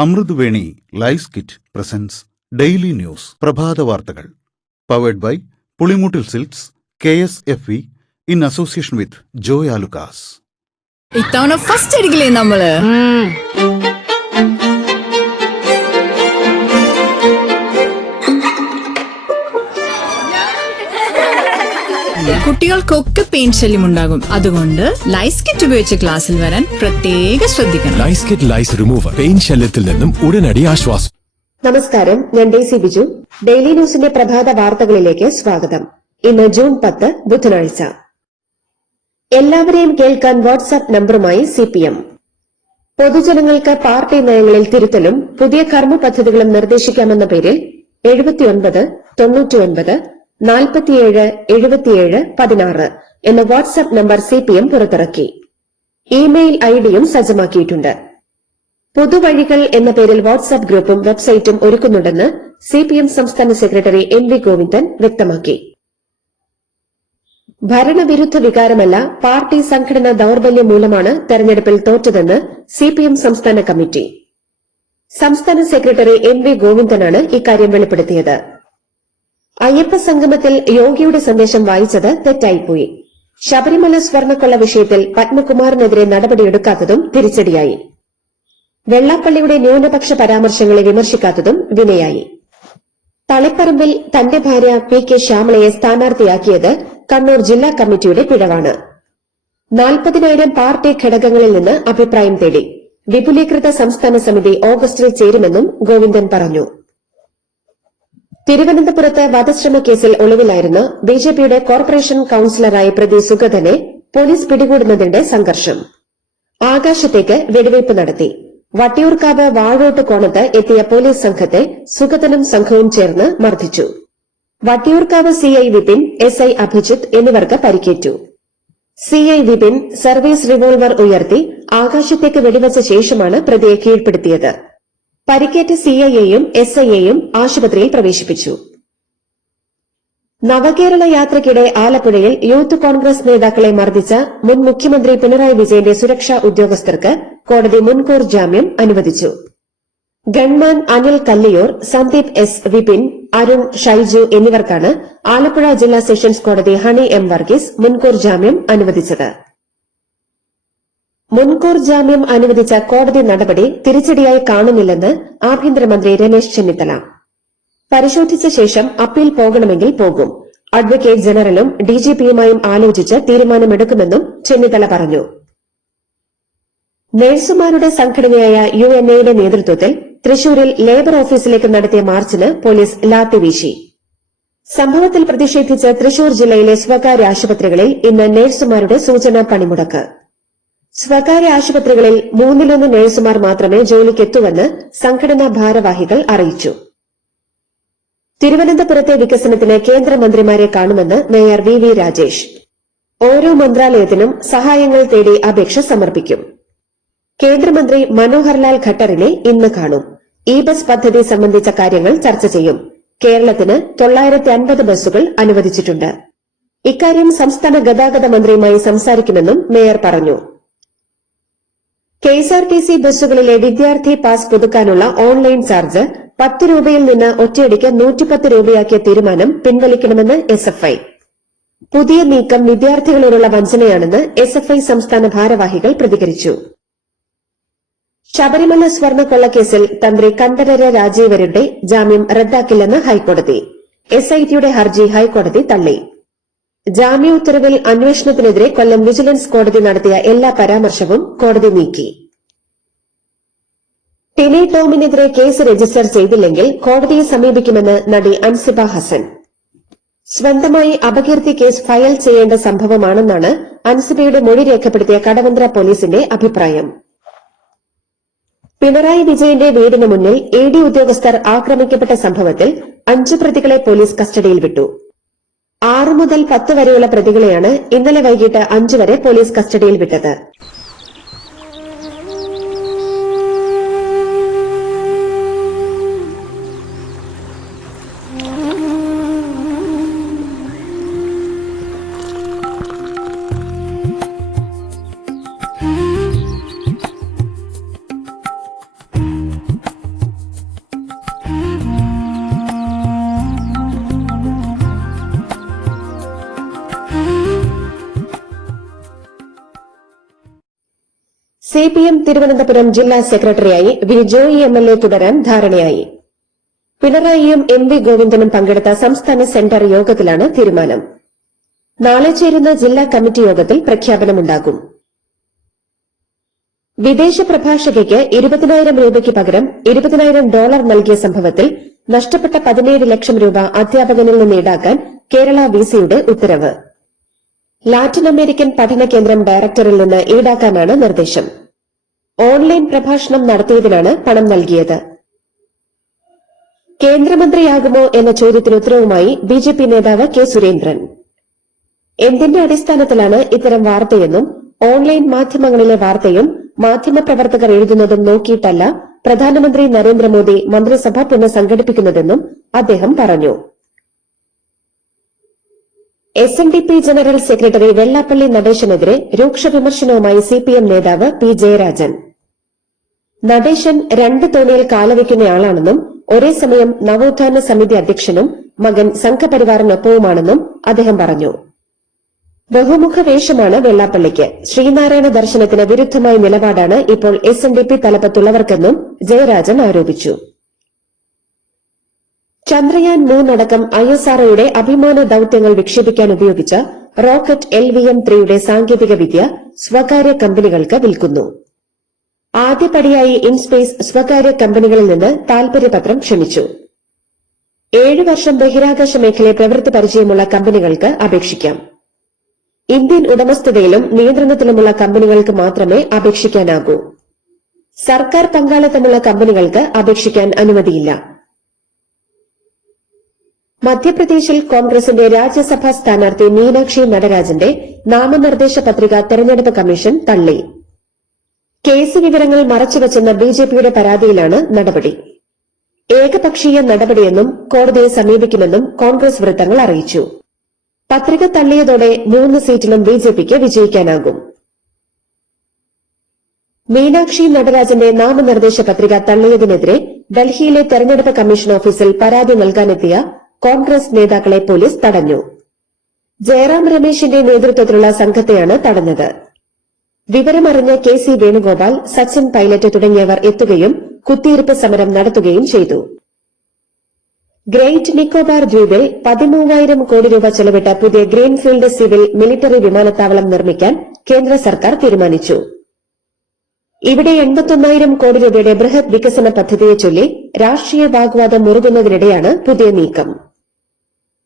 Amruthaveni life kit presents daily news പ്രഭാത വാർത്തകൾ powered by Pulimoottil silks KSFE in association with Joy Alukkas. ഇത്തവണ first അടിക്കില്ലേ നമ്മള്? കുട്ടികൾക്കൊക്കെ പെയിൻ ശല്യം ഉണ്ടാകും. അതുകൊണ്ട് ലൈസ് കിറ്റ് ഉപയോഗിച്ച് ക്ലാസ്സിൽ വരാൻ പ്രത്യേക ശ്രദ്ധിക്കണം. ലൈസ് കിറ്റ് ലൈസ് റിമൂവർ പെയിൻ ശല്യത്തിൽ നിന്നും ഉടനടി ആശ്വാസം. നമസ്കാരം, ഞാൻ ഡെയ്സി ബിജു. ഡെയിലി ന്യൂസിന്റെ പ്രഭാത വാർത്തകളിലേക്ക് സ്വാഗതം. ഇന്ന് ജൂൺ 10 ബുധനാഴ്ച. എല്ലാവരെയും കേൾക്കാൻ വാട്സ്ആപ്പ് നമ്പറുമായി CPM. പൊതുജനങ്ങൾക്ക് പാർട്ടി നയങ്ങളിൽ തിരുത്തലും പുതിയ കർമ്മ പദ്ധതികളും നിർദ്ദേശിക്കാമെന്ന പേരിൽ 79 99 47 77 16 എന്ന വാട്സ്ആപ്പ് നമ്പർ CPM പുറത്തിറക്കി. ഇമെയിൽ ഐഡിയും സജ്ജമാക്കിയിട്ടുണ്ട്. പൊതുവഴികൾ എന്ന പേരിൽ വാട്സ്ആപ്പ് ഗ്രൂപ്പും വെബ്സൈറ്റും ഒരുക്കുന്നുണ്ടെന്ന് CPM സംസ്ഥാന സെക്രട്ടറി MV ഗോവിന്ദൻ വ്യക്തമാക്കി. ഭരണവിരുദ്ധ വികാരമല്ല, പാർട്ടി സംഘടനാ ദൌർബല്യം മൂലമാണ് തെരഞ്ഞെടുപ്പിൽ തോറ്റതെന്ന് CPM സംസ്ഥാന കമ്മിറ്റി. സംസ്ഥാന സെക്രട്ടറി MV ഗോവിന്ദനാണ് ഇക്കാര്യം വെളിപ്പെടുത്തിയത്. അയ്യപ്പ സംഗമത്തിൽ യോഗിയുടെ സന്ദേശം വായിച്ചത് തെറ്റായിപ്പോയി. ശബരിമല സ്വർണ്ണക്കൊള്ള വിഷയത്തിൽ പത്മകുമാറിനെതിരെ നടപടിയെടുക്കാത്തതും തിരിച്ചടിയായി. വെള്ളാപ്പള്ളിയുടെ ന്യൂനപക്ഷ പരാമർശങ്ങളെ വിമർശിക്കാത്തതും വിനയായി. തളിപ്പറമ്പിൽ തന്റെ ഭാര്യ PK ശ്യാമളയെ സ്ഥാനാർത്ഥിയാക്കിയത് കണ്ണൂർ ജില്ലാ കമ്മിറ്റിയുടെ പിഴവാണ്. 40,000 പാർട്ടി ഘടകങ്ങളിൽ നിന്ന് അഭിപ്രായം തേടി. വിപുലീകൃത സംസ്ഥാന സമിതി ഓഗസ്റ്റിൽ ചേരുമെന്നും ഗോവിന്ദൻ പറഞ്ഞു. തിരുവനന്തപുരത്ത് വധശ്രമ കേസിൽ ഒളിവിലായിരുന്ന BJPയുടെ കോർപ്പറേഷൻ കൌൺസിലറായ പ്രതി സുഗതനെ പോലീസ് പിടികൂടുന്നതിന്റെ സംഘർഷം. ആകാശത്തേക്ക് വെടിവയ്പ് നടത്തി. വട്ടിയൂർക്കാവ് വാഴോട്ട് കോണത്ത് എത്തിയ പോലീസ് സംഘത്തെ സുഗതനും സംഘവും ചേർന്ന് മർദ്ദിച്ചു. വട്ടിയൂർക്കാവ് CI വിപിൻ, SI അഭിജിത്ത് എന്നിവർക്ക് പരിക്കേറ്റു. CI വിപിൻ സർവീസ് റിവോൾവർ ഉയർത്തി ആകാശത്തേക്ക് വെടിവച്ച ശേഷമാണ് പ്രതിയെ കീഴ്പ്പെടുത്തിയത്. പരിക്കേറ്റ CIയെയും SIയെയും ആശുപത്രിയിൽ പ്രവേശിപ്പിച്ചു. നവകേരള യാത്രയ്ക്കിടെ ആലപ്പുഴയിൽ യൂത്ത് കോൺഗ്രസ് നേതാക്കളെ മർദ്ദിച്ച മുൻ മുഖ്യമന്ത്രി പിണറായി വിജയന്റെ സുരക്ഷാ ഉദ്യോഗസ്ഥർക്ക് കോടതി മുൻകൂർ ജാമ്യം അനുവദിച്ചു. ഗൺമാൻ അനിൽ കല്ലിയൂർ, സന്ദീപ് S, വിപിൻ, അരുൺ, ഷൈജു എന്നിവർക്കാണ് ആലപ്പുഴ ജില്ലാ സെഷൻസ് കോടതി ഹണി M വർഗീസ് മുൻകൂർ ജാമ്യം അനുവദിച്ചത്. മുൻകൂർ ജാമ്യം അനുവദിച്ച കോടതി നടപടി തിരിച്ചടിയായി കാണുന്നില്ലെന്ന് ആഭ്യന്തരമന്ത്രി രമേശ് ചെന്നിത്തല. പരിശോധിച്ച ശേഷം അപ്പീൽ പോകണമെങ്കിൽ പോകും. അഡ്വക്കേറ്റ് ജനറലും DGPയുമായും ആലോചിച്ച് തീരുമാനമെടുക്കുമെന്നും ചെന്നിത്തല പറഞ്ഞു. നഴ്സുമാരുടെ സംഘടനയായ UNAയുടെ നേതൃത്വത്തിൽ തൃശൂരിൽ ലേബർ ഓഫീസിലേക്ക് നടത്തിയ മാർച്ചിന് പോലീസ് ലാത്തി വീശി. സംഭവത്തിൽ പ്രതിഷേധിച്ച് തൃശൂർ ജില്ലയിലെ സ്വകാര്യ ആശുപത്രികളിൽ ഇന്ന് നഴ്സുമാരുടെ സൂചനാ പണിമുടക്ക്. സ്വകാര്യ ആശുപത്രികളിൽ 1/3 നഴ്സുമാർ മാത്രമേ ജോലിക്കെത്തുവെന്ന് സംഘടനാ ഭാരവാഹികൾ അറിയിച്ചു. തിരുവനന്തപുരത്തെ വികസനത്തിന് കേന്ദ്രമന്ത്രിമാരെ കാണുമെന്ന് മേയർ VV രാജേഷ്. ഓരോ മന്ത്രാലയത്തിനും സഹായങ്ങൾ തേടി അപേക്ഷ സമർപ്പിക്കും. കേന്ദ്രമന്ത്രി മനോഹർലാൽ ഖട്ടറിനെ ഇന്ന് കാണും. ബസ് പദ്ധതി സംബന്ധിച്ച കാര്യങ്ങൾ ചർച്ച ചെയ്യും. കേരളത്തിന് 950 ബസ്സുകൾ അനുവദിച്ചിട്ടുണ്ട്. ഇക്കാര്യം സംസ്ഥാന ഗതാഗത മന്ത്രിയുമായി സംസാരിക്കുമെന്നും മേയർ പറഞ്ഞു. KSRTC ബസ്സുകളിലെ വിദ്യാർത്ഥി പാസ് പുതുക്കാനുള്ള ഓൺലൈൻ ചാർജ് 10 രൂപയിൽ നിന്ന് ഒറ്റയടിക്ക് 110 രൂപയാക്കിയ തീരുമാനം പിൻവലിക്കണമെന്ന് SFI. പുതിയ നീക്കം വിദ്യാർത്ഥികളോടുള്ള വഞ്ചനയാണെന്ന് SFI സംസ്ഥാന ഭാരവാഹികൾ പ്രതികരിച്ചു. ശബരിമല സ്വർണ്ണക്കൊള്ളക്കേസിൽ തന്ത്രി കണ്ഠരര് രാജീവരുടെ ജാമ്യം റദ്ദാക്കില്ലെന്ന് ഹൈക്കോടതി. SITയുടെ ഹർജി ഹൈക്കോടതി തള്ളി. ജാമ്യോത്തരവിൽ അന്വേഷണത്തിനെതിരെ കൊല്ലം വിജിലൻസ് കോടതി നടത്തിയ എല്ലാ പരാമർശവും കോടതി നീക്കി. ടിനി ടോമിനെതിരെ കേസ് രജിസ്റ്റർ ചെയ്തില്ലെങ്കിൽ കോടതിയെ സമീപിക്കുമെന്ന് നടി അൻസിബ ഹസൻ. സ്വന്തമായി അപകീർത്തി കേസ് ഫയൽ ചെയ്യേണ്ട സംഭവമാണെന്നാണ് അൻസിബയുടെ മൊഴി രേഖപ്പെടുത്തിയ കടവന്ത്ര പോലീസിന്റെ അഭിപ്രായം. പിണറായി വിജയന്റെ വീടിന് മുന്നിൽ ED ഉദ്യോഗസ്ഥർ ആക്രമിക്കപ്പെട്ട സംഭവത്തിൽ 5 പ്രതികളെ പോലീസ് കസ്റ്റഡിയിൽ വിട്ടു. 6 മുതൽ 10 വരെയുള്ള പ്രതികളെയാണ് ഇന്നലെ വൈകിട്ട് 5 വരെ പോലീസ് കസ്റ്റഡിയിൽ വിട്ടത്. സിപിഎം തിരുവനന്തപുരം ജില്ലാ സെക്രട്ടറിയായി വി ജോയി എംഎൽഎ തുടരാൻ ധാരണയായി. പിണറായിയും എം വി ഗോവിന്ദനും പങ്കെടുത്ത സംസ്ഥാന സെന്റർ യോഗത്തിലാണ് തീരുമാനം. നാളെ ചേരുന്ന ജില്ലാ കമ്മിറ്റി യോഗത്തിൽ പ്രഖ്യാപനമുണ്ടാകും. വിദേശ പ്രഭാഷകയ്ക്ക് 20,000 രൂപയ്ക്ക് പകരം $20,000 നൽകിയ സംഭവത്തിൽ നഷ്ടപ്പെട്ട 17 ലക്ഷം രൂപ അധ്യാപകനിൽ നിന്ന് ഈടാക്കാൻ കേരള വിസിയുടെ ഉത്തരവ്. ലാറ്റിൻ അമേരിക്കൻ പഠന കേന്ദ്രം ഡയറക്ടറിൽ നിന്ന് ഈടാക്കാനാണ് നിർദ്ദേശം. ഓൺലൈൻ പ്രഭാഷണം നടത്തിയതിനാണ് പണം നൽകിയത്. കേന്ദ്രമന്ത്രിയാകുമോ എന്ന ചോദ്യത്തിന് ഉത്തരവുമായി ബിജെപി നേതാവ് കെ സുരേന്ദ്രൻ. എന്തിന്റെ അടിസ്ഥാനത്തിലാണ് ഇത്തരം വാർത്തയെന്നും ഓൺലൈൻ മാധ്യമങ്ങളിലെ വാർത്തയും മാധ്യമപ്രവർത്തകർ എഴുതുന്നതും നോക്കിയിട്ടല്ല പ്രധാനമന്ത്രി നരേന്ദ്രമോദി മന്ത്രിസഭ പുനഃസംഘടിപ്പിക്കുന്നതെന്നും അദ്ദേഹം പറഞ്ഞു. SNDP ജനറൽ സെക്രട്ടറി വെള്ളാപ്പള്ളി നടേശനെതിരെ രൂക്ഷ വിമർശനവുമായി സിപിഎം നേതാവ് പി ജയരാജൻ. നടേശൻ 2 തോണിയിൽ കാലവയ്ക്കുന്നയാളാണെന്നും ഒരേ സമയം നവോത്ഥാന സമിതി അധ്യക്ഷനും മകൻ സംഘപരിവാറിനൊപ്പവുമാണെന്നും അദ്ദേഹം പറഞ്ഞു. ബഹുമുഖ വേഷമാണ് വെള്ളാപ്പള്ളിക്ക്. ശ്രീനാരായണ ദർശനത്തിന് വിരുദ്ധമായ നിലപാടാണ് ഇപ്പോൾ SNDP തലപ്പത്തുള്ളവർക്കെന്നും ജയരാജൻ ആരോപിച്ചു. ചന്ദ്രയാൻ 3 അടക്കം ISROയുടെ അഭിമാന ദൌത്യങ്ങൾ വിക്ഷേപിക്കാൻ ഉപയോഗിച്ച റോക്കറ്റ് LVM-3യുടെ സാങ്കേതികവിദ്യ സ്വകാര്യ കമ്പനികൾക്ക് വിൽക്കുന്നു. ആദ്യപടിയായി ഇൻസ്പേസ് സ്വകാര്യ കമ്പനികളിൽ നിന്ന് താൽപര്യപത്രം ക്ഷണിച്ചു. 7 വർഷം ബഹിരാകാശ മേഖലയെ പ്രവൃത്തി പരിചയമുള്ള കമ്പനികൾക്ക് അപേക്ഷിക്കാം. ഇന്ത്യൻ ഉടമസ്ഥതയിലും നിയന്ത്രണത്തിലുമുള്ള കമ്പനികൾക്ക് മാത്രമേ അപേക്ഷിക്കാനാകൂ. സർക്കാർ പങ്കാളിത്തമുള്ള കമ്പനികൾക്ക് അപേക്ഷിക്കാൻ അനുമതിയില്ല. മധ്യപ്രദേശിൽ കോൺഗ്രസിന്റെ രാജ്യസഭാ സ്ഥാനാർത്ഥി മീനാക്ഷി നടരാജന്റെ നാമനിർദ്ദേശ പത്രിക തെരഞ്ഞെടുപ്പ് കമ്മീഷൻ തള്ളി. കേസ് വിവരങ്ങൾ മറച്ചുവച്ചെന്ന ബിജെപിയുടെ പരാതിയിലാണ് നടപടി. ഏകപക്ഷീയ നടപടിയെന്നും കോടതിയെ സമീപിക്കുമെന്നും കോൺഗ്രസ് വൃത്തങ്ങൾ അറിയിച്ചു. പത്രിക തള്ളിയതോടെ 3 സീറ്റിലും ബിജെപിക്ക് വിജയിക്കാനാകും. മീനാക്ഷി നടരാജന്റെ നാമനിർദ്ദേശ പത്രിക തള്ളിയതിനെതിരെ ഡൽഹിയിലെ തെരഞ്ഞെടുപ്പ് കമ്മീഷൻ ഓഫീസിൽ പരാതി നൽകാനെത്തിയ കോൺഗ്രസ് നേതാക്കളെ പോലീസ് തടഞ്ഞു. ജയറാം രമേശിന്റെ നേതൃത്വത്തിലുള്ള സംഘത്തെയാണ് തടഞ്ഞത്. വിവരമറിഞ്ഞ് KC വേണുഗോപാൽ, സച്ചിൻ പൈലറ്റ് തുടങ്ങിയവർ എത്തുകയും കുത്തിയിരിപ്പ് സമരം നടത്തുകയും ചെയ്തു. ഗ്രേറ്റ് നിക്കോബാർ ദ്വീപിൽ 13,000 കോടി രൂപ ചെലവിട്ട പുതിയ ഗ്രീൻഫീൽഡ് സിവിൽ മിലിറ്ററി വിമാനത്താവളം നിർമ്മിക്കാൻ കേന്ദ്ര സർക്കാർ തീരുമാനിച്ചു. ഇവിടെ 81,000 കോടി രൂപയുടെ ബൃഹത് വികസന പദ്ധതിയെ ചൊല്ലി രാഷ്ട്രീയ വാഗ്വാദം മുറുകുന്നതിനിടെയാണ് പുതിയ നീക്കം.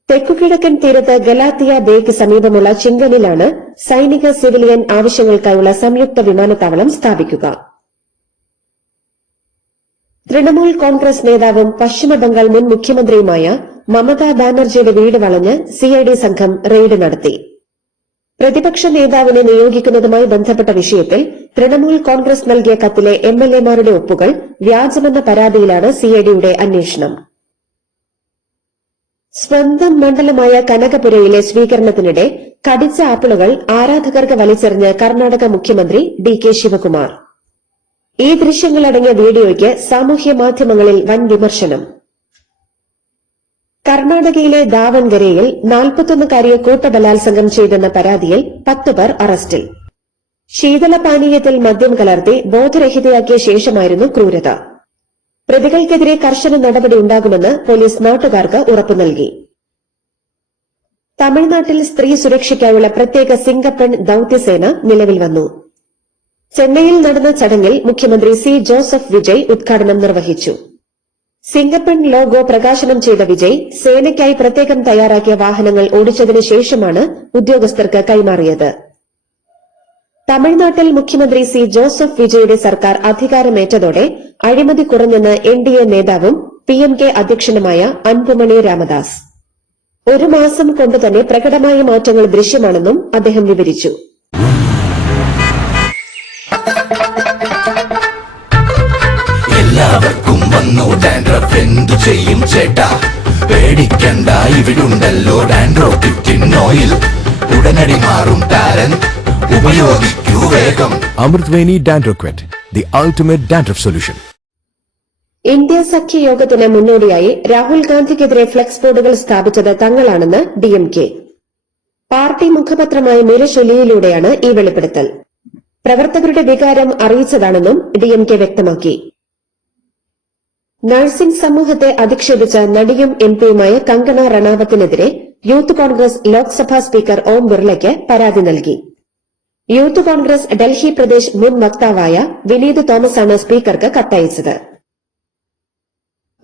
തെക്കുകിഴക്കൻ തീരത്ത് ഗലാത്തിയ ബേക്ക് സമീപമുള്ള ചിങ്കനിലാണ് സൈനിക സിവിലിയൻ ആവശ്യങ്ങൾക്കായുള്ള സംയുക്ത വിമാനത്താവളം സ്ഥാപിക്കുക. തൃണമൂൽ കോൺഗ്രസ് നേതാവും പശ്ചിമബംഗാൾ മുൻ മുഖ്യമന്ത്രിയുമായ മമതാ ബാനർജിയുടെ വീട് വളഞ്ഞ് CID സംഘം റെയ്ഡ് നടത്തി. പ്രതിപക്ഷ നേതാവിനെ നിയോഗിക്കുന്നതുമായി ബന്ധപ്പെട്ട വിഷയത്തിൽ തൃണമൂൽ കോൺഗ്രസ് നൽകിയ കത്തിലെ MLA-മാരുടെ ഒപ്പുകൾ വ്യാജമെന്ന പരാതിയിലാണ് CIDയുടെ അന്വേഷണം. സ്വന്തം മണ്ഡലമായ കനകപുരയിലെ സ്വീകരണത്തിനിടെ കടിച്ച ആപ്പിളുകൾ ആരാധകർക്ക് വലിച്ചെറിഞ്ഞ് കർണാടക മുഖ്യമന്ത്രി DK ശിവകുമാർ. ഈ ദൃശ്യങ്ങളടങ്ങിയ വീഡിയോയ്ക്ക് സാമൂഹ്യ മാധ്യമങ്ങളിൽ വൻ വിമർശനം. കർണാടകയിലെ ദാവൻഗരയിൽ 41-കാരിയെ കൂട്ടബലാത്സംഗം ചെയ്തെന്ന പരാതിയിൽ 10 പേർ അറസ്റ്റിൽ. ശീതളപാനീയത്തിൽ മദ്യം കലർത്തി ബോധരഹിതയാക്കിയ ശേഷമായിരുന്നു ക്രൂരത. പ്രതികൾക്കെതിരെ കർശന നടപടി ഉണ്ടാകുമെന്ന് പോലീസ് നാട്ടുകാർക്ക് ഉറപ്പു നൽകി. തമിഴ്നാട്ടിൽ സ്ത്രീ സുരക്ഷയ്ക്കായുള്ള പ്രത്യേക സിംഗപ്പെൺ ദൌത്യസേന നിലവിൽ വന്നു. ചെന്നൈയിൽ നടന്ന ചടങ്ങിൽ മുഖ്യമന്ത്രി C. ജോസഫ് വിജയ് ഉദ്ഘാടനം നിർവഹിച്ചു. സിംഗപ്പെൺ ലോഗോ പ്രകാശനം ചെയ്ത വിജയ് സേനയ്ക്കായി പ്രത്യേകം തയ്യാറാക്കിയ വാഹനങ്ങൾ ഓടിച്ചതിനു ശേഷമാണ് ഉദ്യോഗസ്ഥർക്ക് കൈമാറിയത്. തമിഴ്നാട്ടിൽ മുഖ്യമന്ത്രി C. ജോസഫ് വിജയുടെ സർക്കാർ അധികാരമേറ്റതോടെ അഴിമതി കുറഞ്ഞെന്ന് NDA നേതാവും PMK അധ്യക്ഷനുമായ അൻപുമണി രാമദാസ്. 1 മാസം കൊണ്ടുതന്നെ പ്രകടമായ മാറ്റങ്ങൾ ദൃശ്യമാണെന്നും അദ്ദേഹം വിവരിച്ചു. എല്ലാവർക്കും വന്നു ഡാൻഡ്രഫ് എന്തു ചെയ്യും ചേട്ടാ, പേടിക്കണ്ട ഇവിടുണ്ടല്ലോ ഡാൻഡ്രോക്കിൻ ഓയിൽ, ഉടനടി മാറും ടാലന്റ്, ഉപയോഗിക്കൂ വേഗം. അമൃത്വേനി ഡാൻഡ്രോക്വെറ്റ്, the ultimate dandruff solution. India സഖ്യയോഗത്തിന് മുന്നോടിയായി രാഹുൽ ഗാന്ധിക്കെതിരെ ഫ്ലെക്സ് ബോർഡുകൾ സ്ഥാപിച്ചത് തങ്ങളാണെന്ന് DMK. പാർട്ടി മുഖപത്രമായ മിരശൊലിയിലൂടെയാണ് ഈ വെളിപ്പെടുത്തൽ. പ്രവർത്തകരുടെ വികാരം അറിയിച്ചതാണെന്നും ഡിഎംകെ വ്യക്തമാക്കി. നഴ്സിംഗ് സമൂഹത്തെ അധിക്ഷേപിച്ച നടിയും എംപിയുമായ കങ്കണ റണാവത്തിനെതിരെ യൂത്ത് കോൺഗ്രസ് ലോക്സഭാ സ്പീക്കർ ഓം ബിർളയ്ക്ക് പരാതി നൽകി. യൂത്ത് കോൺഗ്രസ് ഡൽഹി പ്രദേശ് മുൻ വക്താവായ വിനീത് തോമസാണ് സ്പീക്കർക്ക് കത്തയച്ചത്.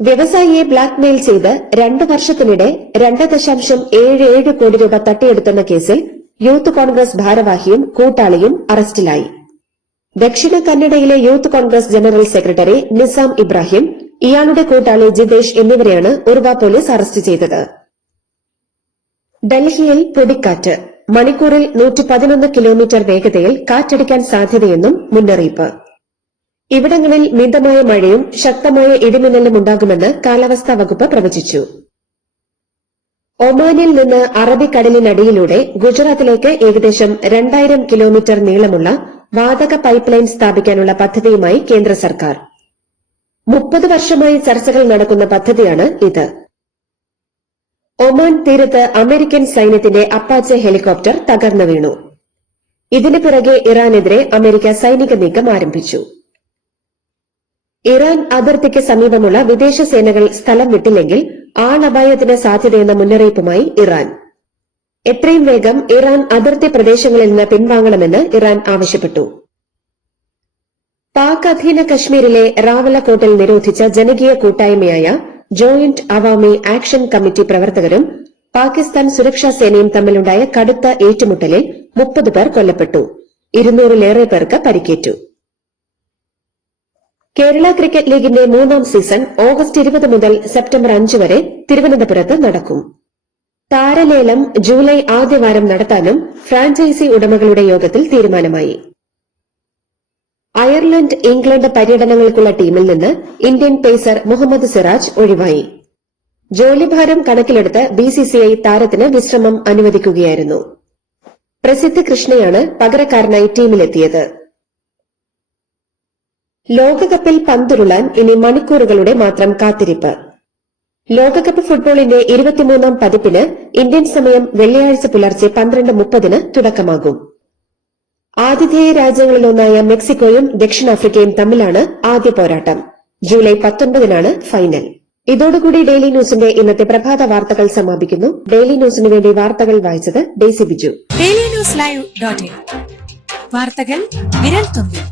വ്യവസായിയെ ബ്ലാക്ക്മെയിൽ ചെയ്ത് 2 വർഷത്തിനിടെ 2.77 കോടി രൂപ തട്ടിയെടുത്തെന്ന കേസിൽ യൂത്ത് കോൺഗ്രസ് ഭാരവാഹിയും കൂട്ടാളിയും അറസ്റ്റിലായി. ദക്ഷിണ കന്നഡയിലെ youth Congress general secretary Nizam Ibrahim, ഇയാളുടെ കൂട്ടാളി ജിതേഷ് എന്നിവരെയാണ് ഉർവ പോലീസ് അറസ്റ്റ് ചെയ്തത്. ഡൽഹിയിൽ പൊടിക്കാറ്റ്, മണിക്കൂറിൽ 111 കിലോമീറ്റർ വേഗതയിൽ കാറ്റടിക്കാൻ സാധ്യതയെന്നും മുന്നറിയിപ്പ്. ഇവിടങ്ങളിൽ മിതമായ മഴയും ശക്തമായ ഇടിമിന്നലും ഉണ്ടാകുമെന്ന് കാലാവസ്ഥാ വകുപ്പ് പ്രവചിച്ചു. ഒമാനിൽ നിന്ന് അറബിക്കടലിനടിയിലൂടെ ഗുജറാത്തിലേക്ക് ഏകദേശം 2000 കിലോമീറ്റർ നീളമുള്ള വാതക പൈപ്പ് ലൈൻ സ്ഥാപിക്കാനുള്ള പദ്ധതിയുമായി കേന്ദ്ര സർക്കാർ. 30 വർഷമായി ചർച്ചകൾ നടക്കുന്ന പദ്ധതിയാണ് ഇത്. ഒമാൻ തീരത്ത് അമേരിക്കൻ സൈന്യത്തിന്റെ അപ്പാച്ചെ ഹെലികോപ്റ്റർ തകർന്നു വീണു. ഇതിന് പിറകെ ഇറാനെതിരെ അമേരിക്ക സൈനിക നീക്കം ആരംഭിച്ചു. ഇറാൻ അതിർത്തിക്ക് സമീപമുള്ള വിദേശ സേനകൾ സ്ഥലം വിട്ടില്ലെങ്കിൽ ആളപായത്തിന് സാധ്യതയെന്ന മുന്നറിയിപ്പുമായി ഇറാൻ. എത്രയും വേഗം ഇറാൻ അതിർത്തി പ്രദേശങ്ങളിൽ നിന്ന് പിൻവാങ്ങണമെന്ന് ഇറാൻ ആവശ്യപ്പെട്ടു. പാക് അധീന കശ്മീരിലെ റാവലക്കോട്ടിൽ നിരോധിച്ച ജനകീയ കൂട്ടായ്മയായ ജോയിന്റ് അവാമി ആക്ഷൻ കമ്മിറ്റി പ്രവർത്തകരും പാകിസ്ഥാൻ സുരക്ഷാ സേനയും തമ്മിലുണ്ടായ കടുത്ത ഏറ്റുമുട്ടലിൽ 30 പേർ കൊല്ലപ്പെട്ടു. 200-ലേറെ പേർക്ക് പരിക്കേറ്റു. കേരള ക്രിക്കറ്റ് ലീഗിന്റെ 3ാം സീസൺ ഓഗസ്റ്റ് 20 മുതൽ സെപ്റ്റംബർ 5 വരെ തിരുവനന്തപുരത്ത് നടക്കും. താരലേലം ജൂലൈ ആദ്യവാരം നടത്താനും ഫ്രാഞ്ചൈസി ഉടമകളുടെ യോഗത്തിൽ തീരുമാനമായി. അയർലൻഡ്, ഇംഗ്ലണ്ട് പര്യടനങ്ങൾക്കുള്ള ടീമിൽ നിന്ന് ഇന്ത്യൻ പേസർ മുഹമ്മദ് സിറാജ് ഒഴിവായി. ജോലിഭാരം കണക്കിലെടുത്ത് ബിസിസിഐ താരത്തിന് വിശ്രമം അനുവദിക്കുകയായിരുന്നു. പ്രസിദ്ധ് കൃഷ്ണയാണ് പകരക്കാരനായി ടീമിലെത്തിയത്. ലോകകപ്പിൽ പന്തുരുളാൻ ഇനി മണിക്കൂറുകളുടെ മാത്രം കാത്തിരിപ്പ്. ലോകകപ്പ് ഫുട്ബോളിന്റെ 23ാം പതിപ്പിന് ഇന്ത്യൻ സമയം വെള്ളിയാഴ്ച പുലർച്ചെ 12:30 തുടക്കമാകും. ആതിഥേയ രാജ്യങ്ങളിലൊന്നായ മെക്സിക്കോയും ദക്ഷിണാഫ്രിക്കയും തമ്മിലാണ് ആദ്യ പോരാട്ടം. July 19 final. ഇതോടുകൂടി ഡെയിലി ന്യൂസിന്റെ ഇന്നത്തെ പ്രഭാത വാർത്തകൾ സമാപിക്കുന്നു. ഡെയിലി ന്യൂസിന് വേണ്ടി വാർത്തകൾ വായിച്ചത് ഡെയ്സി ബിജു. ഡെയിലി ന്യൂസ് ലൈവ്.in വാർത്തകൾ വിരൽ തുമ്പിൽ.